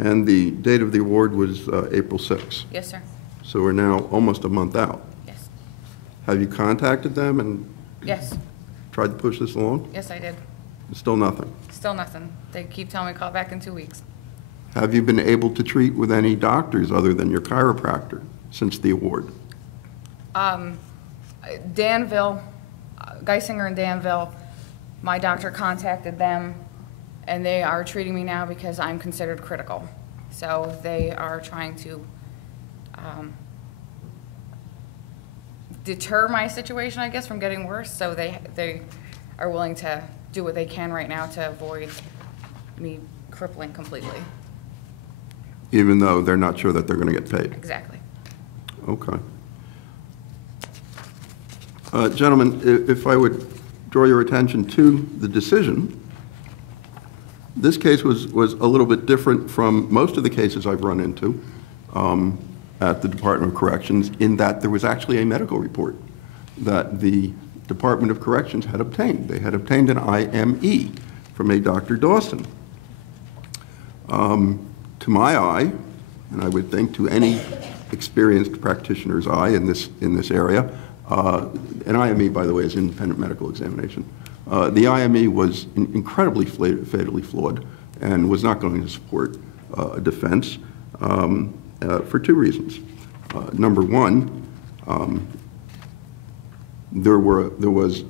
And the date of the award was April 6th. Yes, sir. So we're now almost a month out. Yes. Have you contacted them and Yes. tried to push this along? Yes, I did. Still nothing. Still nothing. They keep telling me call back in 2 weeks. Have you been able to treat with any doctors other than your chiropractor since the award? Danville, Geisinger and Danville, my doctor contacted them, and they are treating me now because I'm considered critical. So they are trying to deter my situation, I guess, from getting worse. So they are willing to do what they can right now to avoid me crippling completely. Even though they're not sure that they're going to get paid? Exactly. Okay. Gentlemen, if I would draw your attention to the decision, this case was a little bit different from most of the cases I've run into at the Department of Corrections, in that there was actually a medical report that the Department of Corrections had obtained. They had obtained an IME from a Dr. Dawson. To my eye, and I would think to any experienced practitioner's eye in this area, an IME, by the way, is independent medical examination. The IME was incredibly fatally flawed and was not going to support a defense for two reasons. Number one, there was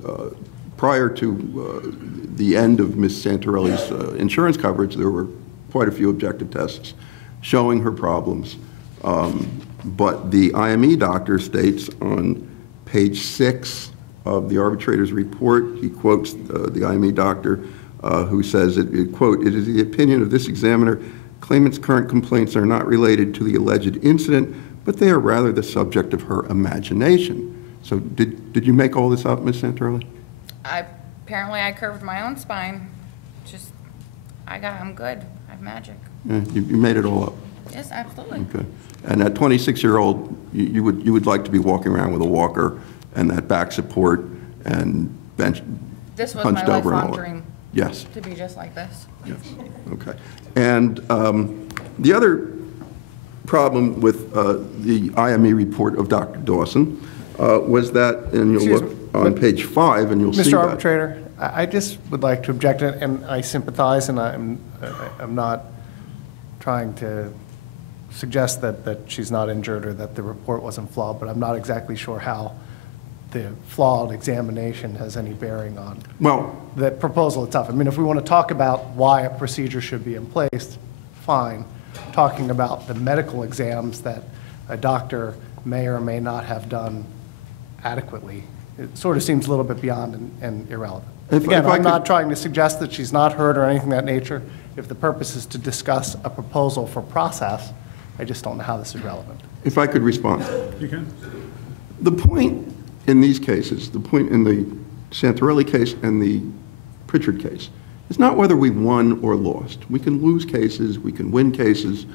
prior to the end of Ms. Santorelli's insurance coverage, there were quite a few objective tests showing her problems. But the IME doctor states on page 6 of the arbitrator's report, he quotes the IME doctor who says, quote, "It is the opinion of this examiner, claimant's current complaints are not related to the alleged incident, but they are rather the subject of her imagination." So did you make all this up, Ms. Santorelli? Apparently I curved my own spine. Just, I'm good. I have magic. Yeah, you made it all up. Yes, absolutely. Okay. And at 26-year-old, you would like to be walking around with a walker and that back support and bench This was punched my over and all lifelong that. dream. Yes. To be just like this. Yes. Okay. And the other problem with the IME report of Dr. Dawson was that, and you'll look on page 5 and you'll see that. Mr. Arbitrator, I just would like to object, and I sympathize, and I'm not trying to suggest that she's not injured or that the report wasn't flawed, but I'm not exactly sure how the flawed examination has any bearing on the proposal itself. I mean, if we want to talk about why a procedure should be in place, fine. Talking about the medical exams that a doctor may or may not have done adequately, it sort of seems a little bit beyond and irrelevant. Again, I'm not trying to suggest that she's not hurt or anything of that nature. If the purpose is to discuss a proposal for process, I just don't know how this is relevant. If I could respond. You can. The point in these cases, the point in the Santorelli case and the Pritchard case, is not whether we won or lost. We can lose cases, we can win cases.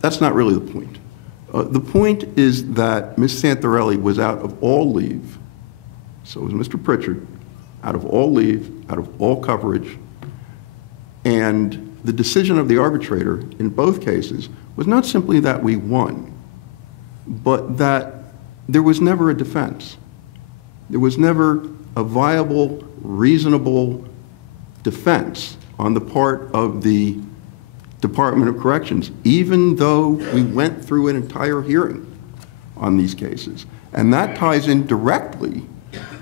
That's not really the point. The point is that Ms. Santorelli was out of all leave, so was Mr. Pritchard, out of all leave, out of all coverage, and the decision of the arbitrator in both cases was not simply that we won, but that there was never a defense. There was never a viable, reasonable defense on the part of the Department of Corrections, even though we went through an entire hearing on these cases. And that ties in directly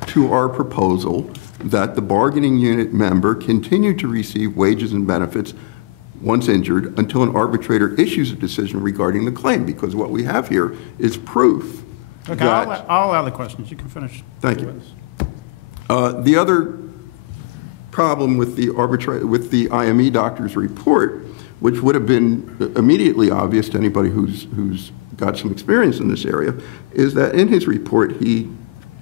to our proposal that the bargaining unit member continue to receive wages and benefits once injured until an arbitrator issues a decision regarding the claim, because what we have here is proof. Okay, I'll allow the questions. You can finish. Thank you. The other problem with the IME doctor's report, which would have been immediately obvious to anybody who's got some experience in this area, is that in his report he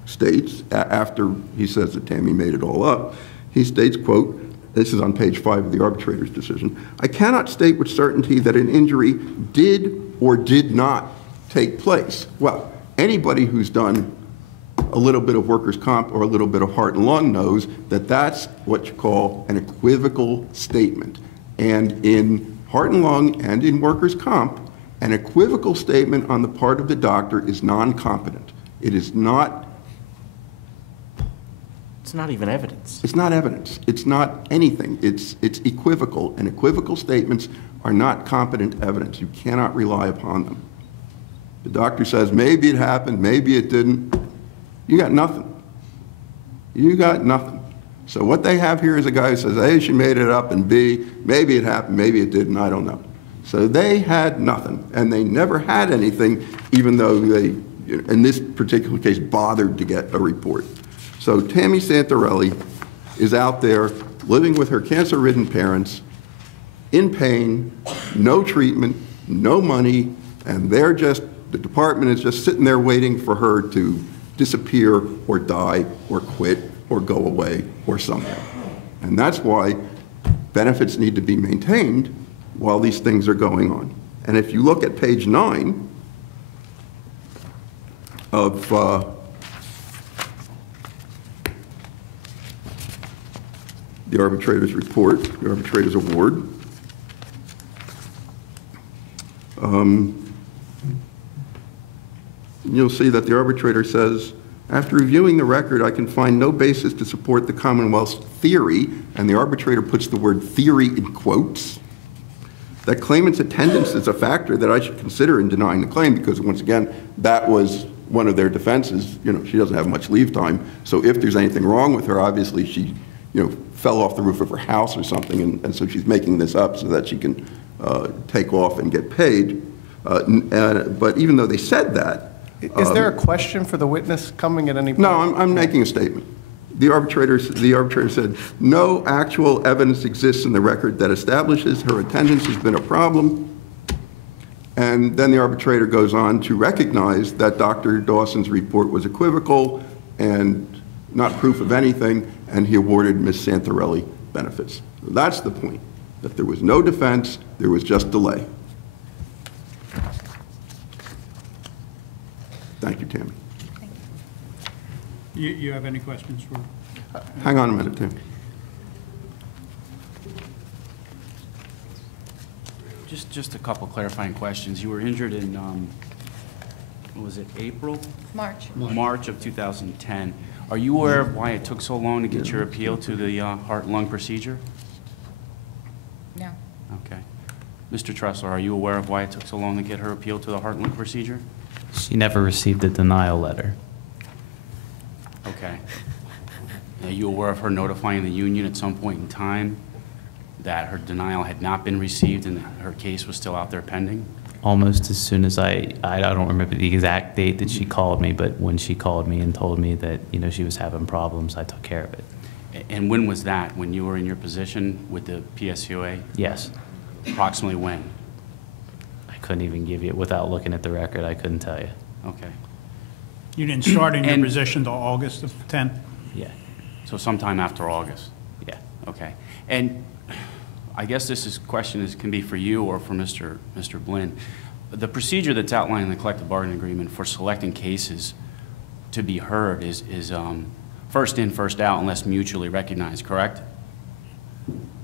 states, after he says that Tammy made it all up, he states, quote, this is on page 5 of the arbitrator's decision, "I cannot state with certainty that an injury did or did not take place." Well, anybody who's done a little bit of workers' comp or a little bit of heart and lung knows that that's what you call an equivocal statement. And in heart and lung and in workers' comp, an equivocal statement on the part of the doctor is non-competent. It is not. It's not even evidence. It's not evidence. It's not anything. It's equivocal, and equivocal statements are not competent evidence. You cannot rely upon them. The doctor says, maybe it happened, maybe it didn't. You got nothing. You got nothing. So what they have here is a guy who says, A, she made it up, and B, maybe it happened, maybe it didn't, I don't know. So they had nothing, and they never had anything, even though they, in this particular case, bothered to get a report. So Tammy Santarelli is out there living with her cancer-ridden parents, in pain, no treatment, no money, and they're just, the department is just sitting there waiting for her to disappear or die or quit or go away or something. And that's why benefits need to be maintained while these things are going on. And if you look at page 9 of the arbitrator's report, the arbitrator's award, you'll see that the arbitrator says, after reviewing the record, I can find no basis to support the Commonwealth's theory, and the arbitrator puts the word theory in quotes, that claimant's attendance is a factor that I should consider in denying the claim, because once again, that was one of their defenses. You know, she doesn't have much leave time, so if there's anything wrong with her, obviously she, you know, fell off the roof of her house or something, and so she's making this up so that she can take off and get paid. But even though they said that, is there a question for the witness coming at any point? no, I'm making a statement. The arbitrator said, no actual evidence exists in the record that establishes her attendance has been a problem. And then the arbitrator goes on to recognize that Dr. Dawson's report was equivocal and not proof of anything, and he awarded Ms. Santarelli benefits. That's the point, that there was no defense, there was just delay. Thank you, Tammy. You have any questions for? Hang on a minute, Tim. Just a couple clarifying questions. You were injured in, what was it, April? March of 2010. Are you aware of why it took so long to get your appeal to the heart and lung procedure? No. Okay. Mr. Tressler, are you aware of why it took so long to get her appeal to the heart and lung procedure? She never received a denial letter. Okay. Are you aware of her notifying the union at some point in time that her denial had not been received and that her case was still out there pending? Almost as soon as I don't remember the exact date that she called me, but when she called me and told me that, you know, she was having problems, I took care of it. And when was that? When you were in your position with the PSCOA? Yes. Approximately when? I couldn't even give you, without looking at the record, I couldn't tell you. Okay. You didn't start in your And- position until August of 10? Yeah. So sometime after August? Yeah. Okay. And I guess question can be for you or for Mr. Blinn. The procedure that's outlined in the collective bargaining agreement for selecting cases to be heard is first in, first out, unless mutually recognized, correct?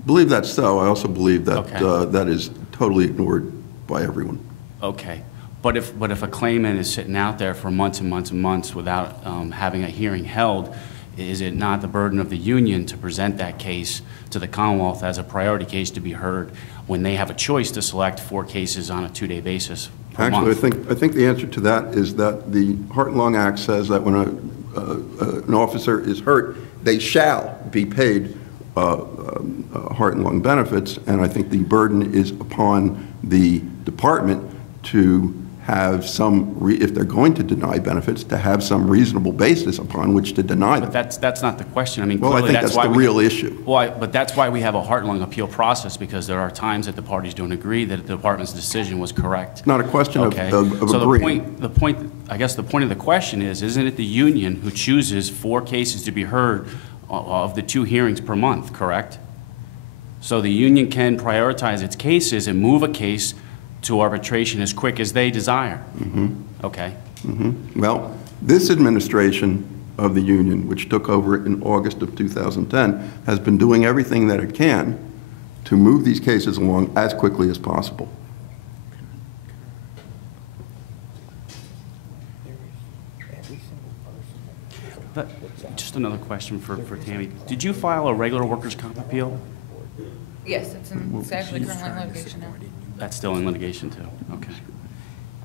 Believe that's so. I also believe that Okay. that is totally ignored by everyone. Okay. But if a claimant is sitting out there for months and months and months without having a hearing held, is it not the burden of the union to present that case to the Commonwealth as a priority case to be heard when they have a choice to select 4 cases on a 2-day basis per Actually, month? I think the answer to that is that the Heart and Lung Act says that when an officer is hurt, they shall be paid heart and lung benefits, and I think the burden is upon the department to have some, if they're going to deny benefits, to have some reasonable basis upon which to deny them. But that's not the question. I mean, Well, I clearly think that's why the we- real issue. Well, but that's why we have a heart and lung appeal process, because there are times that the parties don't agree that the department's decision was correct. It's not a question of Okay. agreeing. So I guess the point of the question is, isn't it the union who chooses 4 cases to be heard of the 2 hearings per month, correct? So the union can prioritize its cases and move a case to arbitration as quick as they desire. Okay. Well, this administration of the union, which took over in August of 2010, has been doing everything that it can to move these cases along as quickly as possible. But just another question for Tammy. Did you file a regular workers' comp appeal? Yes, it's actually currently in litigation now. That's still in litigation too, okay.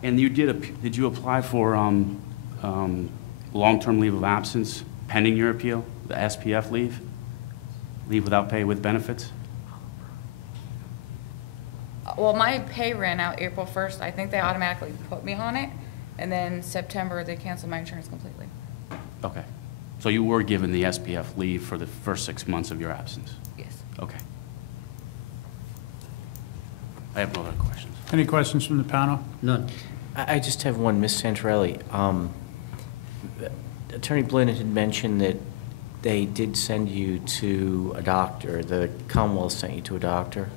And you did you apply for long-term leave of absence pending your appeal, the SPF leave? Leave without pay with benefits? Well, my pay ran out April 1st. I think they automatically put me on it, and then September, they canceled my insurance completely. Okay. So you were given the SPF leave for the first 6 months of your absence? Yes. Okay. I have no other questions. Any questions from the panel? None. I just have one, Ms. Santorelli. Attorney Blinn had mentioned that they did send you to a doctor, the Commonwealth sent you to a doctor?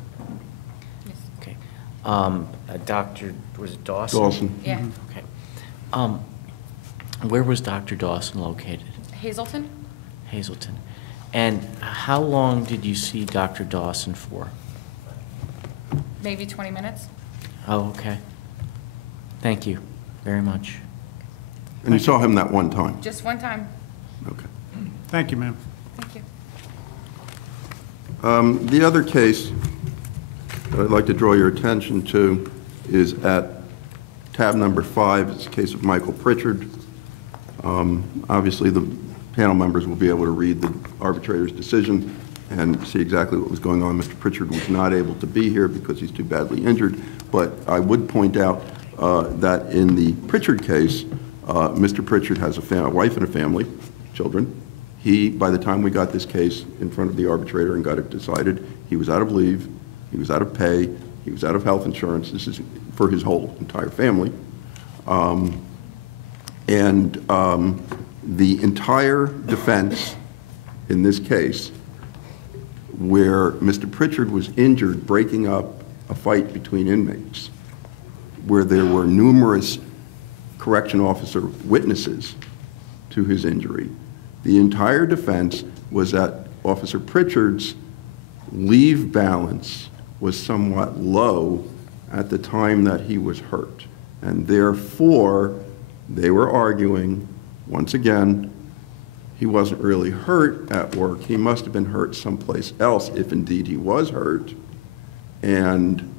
Yes. Okay. A doctor, was it Dawson? Dawson. Yeah. Okay. Where was Dr. Dawson located? Hazelton? Hazelton. And how long did you see Dr. Dawson for? Maybe 20 minutes. Oh, okay. Thank you very much. And you saw him that one time? Just one time. Okay. Thank you, ma'am. Thank you. The other case that I'd like to draw your attention to is at tab number 5. It's a case of Michael Pritchard. Obviously, the panel members will be able to read the arbitrator's decision and see exactly what was going on. Mr. Pritchard was not able to be here because he's too badly injured, but I would point out that in the Pritchard case, Mr. Pritchard has a wife and a family, children. He, by the time we got this case in front of the arbitrator and got it decided, he was out of leave, he was out of pay, he was out of health insurance. This is for his whole entire family. The entire defense in this case, where Mr. Pritchard was injured breaking up a fight between inmates, where there were numerous correction officer witnesses to his injury, the entire defense was that Officer Pritchard's leave balance was somewhat low at the time that he was hurt. And therefore, they were arguing, once again, he wasn't really hurt at work. He must have been hurt someplace else, if indeed he was hurt. And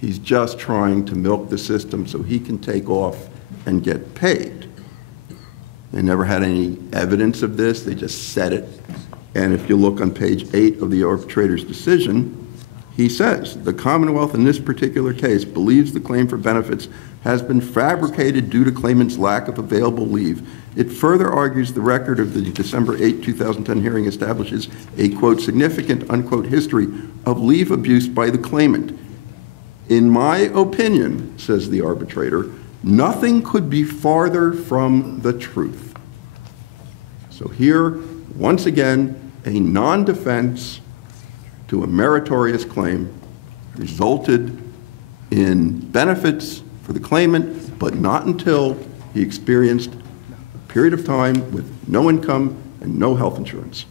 he's just trying to milk the system so he can take off and get paid. They never had any evidence of this. They just said it. And if you look on page 8 of the arbitrator's decision, he says, the Commonwealth in this particular case believes the claim for benefits has been fabricated due to claimant's lack of available leave. It further argues the record of the December 8, 2010 hearing establishes a, quote, significant, unquote, history of leave abuse by the claimant. In my opinion, says the arbitrator, nothing could be farther from the truth. So here, once again, a non-defense to a meritorious claim resulted in benefits for the claimant, but not until he experienced a period of time with no income and no health insurance.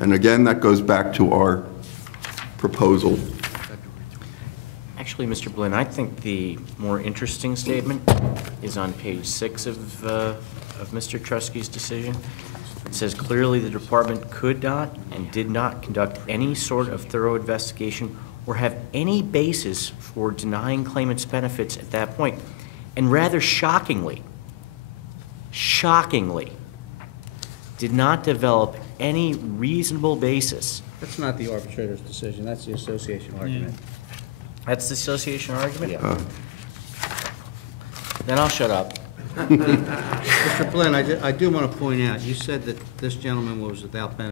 And again, that goes back to our proposal. Actually, Mr. Blinn, I think the more interesting statement is on page 6 of Mr. Trusky's decision. It says, clearly the department could not and did not conduct any sort of thorough investigation or have any basis for denying claimants benefits at that point. And rather shockingly, did not develop any reasonable basis. That's not the arbitrator's decision, that's the association argument. That's the association argument? Yeah. Then I'll shut up. Mr. Flynn, I do want to point out, you said that this gentleman was without benefits.